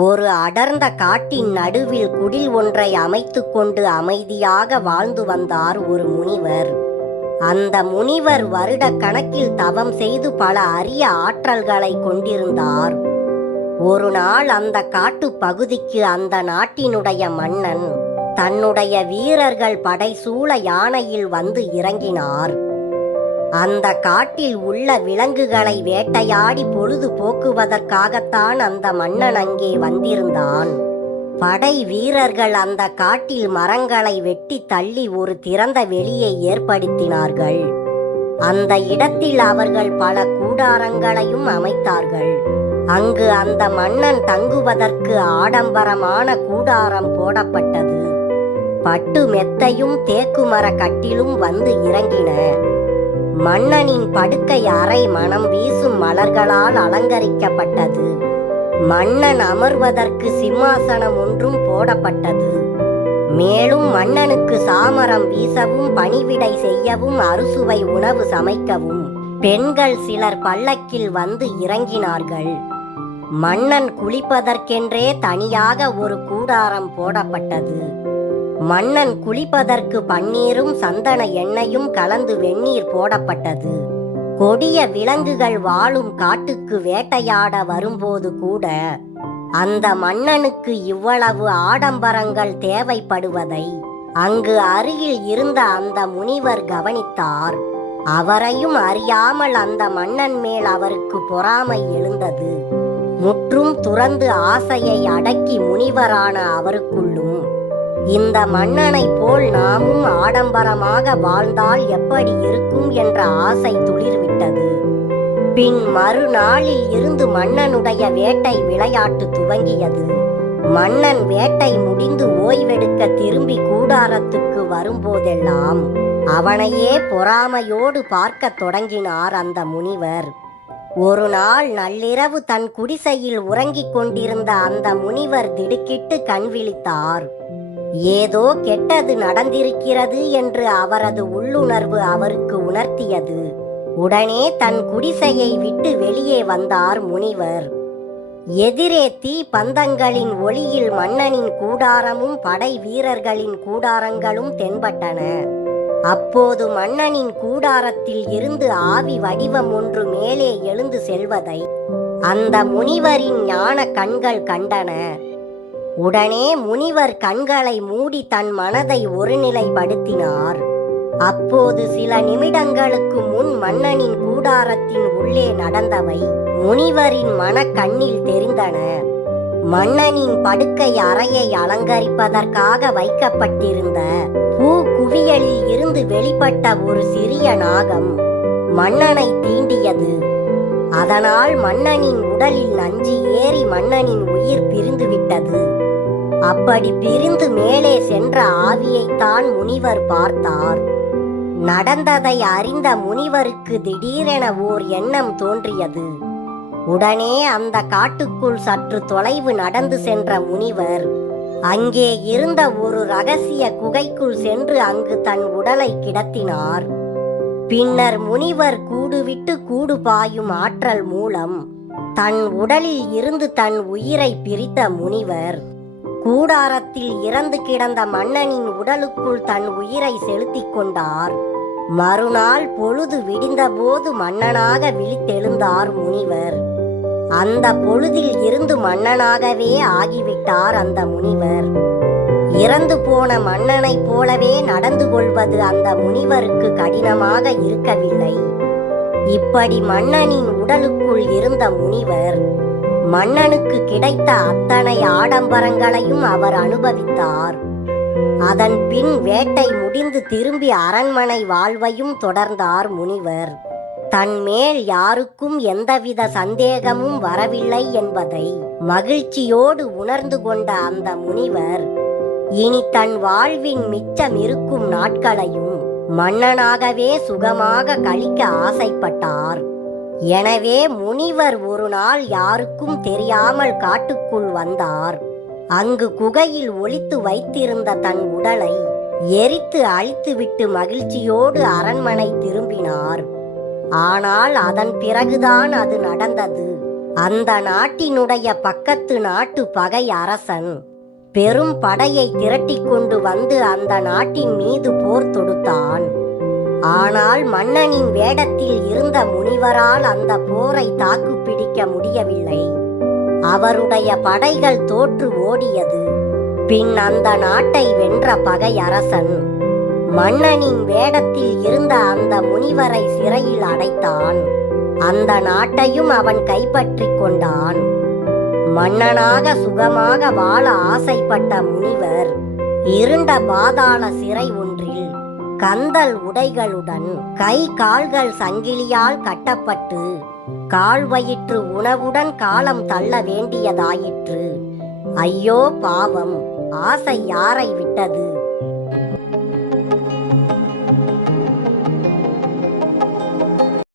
ஒரு அடர்ந்த காட்டின் நடுவில் குடில் ஒன்றை அமைத்து கொண்டு அமைதியாக வாழ்ந்து வந்தார் ஒரு முனிவர். அந்த முனிவர் வருட கணக்கில் தவம் செய்து பல அரிய ஆற்றல்களை கொண்டிருந்தார். ஒரு நாள் அந்த காட்டுப் பகுதிக்கு அந்த நாட்டினுடைய மன்னன் தன்னுடைய வீரர்கள் படைசூழ யானையில் வந்து இறங்கினார். அந்த காட்டில் உள்ள விலங்குகளை வேட்டையாடி பொழுது போக்குவதற்காகத்தான் அந்த மன்னன் அங்கே வந்திருந்தான். படை வீரர்கள் அந்த காட்டில் மரங்களை வெட்டி தள்ளி ஒரு திறந்த வெளியை ஏற்படுத்தினார்கள். அந்த இடத்தில் அவர்கள் பல கூடாரங்களையும் அமைத்தார்கள். அங்கு அந்த மன்னன் தங்குவதற்கு ஆடம்பரமான கூடாரம் போடப்பட்டது. பட்டு மெத்தையும் தேக்குமர கட்டிலும் வந்து இறங்கின. மன்னனின் படுக்கை அறை மனம் வீசும் மலர்களால் அலங்கரிக்கப்பட்டது. மன்னன் அமர்வதற்கு சிம்மாசனம் ஒன்றும் போடப்பட்டது. மேலும் மன்னனுக்கு சாமரம் வீசவும் பணிவிடை செய்யவும் அறுசுவை உணவு சமைக்கவும் பெண்கள் சிலர் பல்லக்கில் வந்து இறங்கினார்கள். மன்னன் குளிப்பதற்கென்றே தனியாக ஒரு கூடாரம் போடப்பட்டது. மன்னன் குளிப்பதற்கு பன்னீரும் சந்தன எண்ணெயும் கலந்து வெந்நீர் போடப்பட்டது. கொடிய விலங்குகள் வாழும் காட்டுக்கு வேட்டையாட வரும்போது கூட அந்த மன்னனுக்கு இவ்வளவு ஆடம்பரங்கள் தேவைப்படுவதை அங்கு அருகில் இருந்த அந்த முனிவர் கவனித்தார். அவரையும் அறியாமல் அந்த மன்னன் மேல் அவருக்கு பொறாமை எழுந்தது. முற்றும் துறந்து ஆசையை அடக்கி முனிவரான அவருக்குள்ளும் இந்த மன்னனைப் போல் நாமும் ஆடம்பரமாக வாழ்ந்தால் எப்படி இருக்கும் என்ற ஆசை துளிர்விட்டது. பின் மறுநாளில் இருந்து மன்னனுடைய வேட்டை விளையாட்டு துவங்கியது. மன்னன் வேட்டை முடிந்து ஓய்வெடுக்க திரும்பி கூடாரத்துக்கு வரும்போதெல்லாம் அவனையே பொறாமையோடு பார்க்கத் தொடங்கினார் அந்த முனிவர். ஒரு நாள் நள்ளிரவு தன் குடிசையில் உறங்கிக் கொண்டிருந்த அந்த முனிவர் திடுக்கிட்டு கண்விழித்தார் ஏதோ கெட்டது நடந்திருக்கிறது என்று அவரது உள்ளுணர்வு அவருக்கு உணர்த்தியது. உடனே தன் குடிசையை விட்டு வெளியே வந்தார் முனிவர். எதிரே தீ பந்தங்களின் ஒளியில் மன்னனின் கூடாரமும் படை வீரர்களின் கூடாரங்களும் தென்பட்டன. அப்போது மன்னனின் கூடாரத்தில் இருந்து ஆவி வடிவம் ஒன்று மேலே எழுந்து செல்வதை அந்த முனிவரின் ஞான கண்கள் கண்டன. உடனே முனிவர் கண்களை மூடி தன் மனதை ஒருநிலைப்படுத்தினார். அப்போது சில நிமிடங்களுக்கு முன் மன்னனின் கூடாரத்தின் உள்ளே நடந்தவை முனிவரின் மனக்கண்ணில் தெரிந்தன. மன்னனின் படுக்கை அறையை அலங்கரிப்பதற்காக வைக்கப்பட்டிருந்த பூ குவியலில் இருந்து வெளிப்பட்ட ஒரு சிறிய நாகம் மன்னனை தீண்டியது. அதனால் மன்னனின் உடலில் நஞ்சு ஏறி மன்னனின் உயிர் பிரிந்துவிட்டது. அப்படி பிரிந்து மேலே சென்ற ஆவியைத்தான் முனிவர் பார்த்தார். நடந்ததை அறிந்த முனிவருக்கு திடீரென ஓர் எண்ணம் தோன்றியது. உடனே அந்த காட்டுக்குள் சற்று தொலைவு நடந்து சென்ற முனிவர் அங்கே இருந்த ஒரு ரகசிய குகைக்குள் சென்று அங்கு தன் உடலை கிடத்தினார். பின்னர் முனிவர் கூடுவிட்டு கூடு பாயும் ஆற்றல் மூலம் தன் உடலில் இருந்து தன் உயிரை பிரித்த முனிவர் கூடாரத்தில் இறந்து கிடந்த மன்னனின் உடலுக்குள் தன் உயிரை செலுத்திக் கொண்டார். மறுநாள் பொழுது விடிந்தபோது மன்னனாக விழித்தெழுந்தார் முனிவர். அந்த பொழுதில் இருந்து மன்னனாகவே ஆகிவிட்டார் அந்த முனிவர். இறந்து போன மன்னனைப் போலவே நடந்து கொள்வது அந்த முனிவருக்கு கடினமாக இருக்கவில்லை. இப்படி மன்னனின் உடலுக்குள் இருந்த முனிவர் மன்னனுக்கு கிடைத்த அத்தனை ஆடம்பரங்களையும் அவர் அனுபவித்தார். அதன் பின் வேட்டை முடிந்து திரும்பி அரண்மனை வாழ்வையும் தொடர்ந்தார் முனிவர். தன் மேல் யாருக்கும் எந்தவித சந்தேகமும் வரவில்லை என்பதை மகிழ்ச்சியோடு உணர்ந்து கொண்ட அந்த முனிவர் இனி தன் வாழ்வின் மிச்சம் இருக்கும் நாட்களையும் மன்னனாகவே சுகமாக கழிக்க ஆசைப்பட்டார். எனவே முனிவர் ஒரு நாள் யாருக்கும் தெரியாமல் காட்டுக்குள் வந்தார். அங்கு குகையில் ஒளித்து வைத்திருந்த தன் உடலை எரித்து அழித்துவிட்டு மகிழ்ச்சியோடு அரண்மனை திரும்பினார். ஆனால் அதன் பிறகுதான் அது நடந்தது. அந்த நாட்டினுடைய பக்கத்து நாட்டு பகை அரசன் பெரும் படையை திரட்டிக் கொண்டு வந்து அந்த நாட்டின் மீது போர் தொடுத்தான். ஆனால் மன்னனின் வேடத்தில் இருந்த முனிவரால் அந்த போரை தாக்குப்பிடிக்க முடியவில்லை. அவருடைய படைகள் தோற்று ஓடியது. பின் அந்த நாட்டை வென்ற பகை அரசன் மன்னனின் வேடத்தில் இருந்த அந்த முனிவரை சிறையில் அடைத்தான். அந்த நாட்டையும் அவன் கைப்பற்றிக் கொண்டான். மன்னனாக சுகமாக வாழ ஆசைப்பட்ட முனிவர் இருண்ட பாதாள சிறை ஒன்றில் கந்தல் உடைகளுடன் கை கால்கள் சங்கிலியால் கட்டப்பட்டு கால் வயிற்று உணவுடன் காலம் தள்ள வேண்டியதாயிற்று. ஐயோ பாவம். ஆசை யாரை விட்டது?